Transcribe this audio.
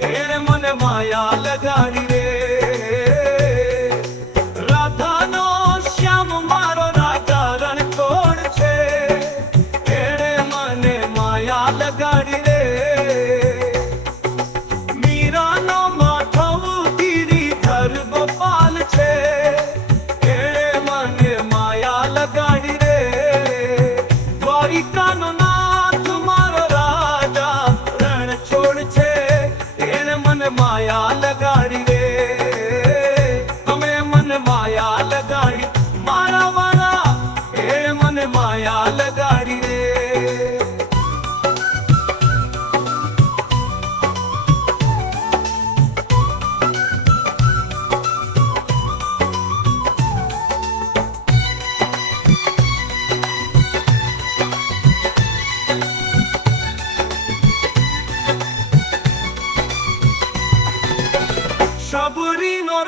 એને મને માયા લગાડી રે રાધાનો શ્યામ મારો રાધા રણછોડ છે એને મને માયા લગાડી રે મીરાનો માધવ ગિરિધર ગોપાલ છે એને મને માયા લગાડી રે દ્વારિકાનો નાથ મારો રાજા રણછોડ છે એને મને માયા લગાડી રે તમે મને માયા લગાડી મારા વાળા એને મને માયા લગાડી રે શબરીનો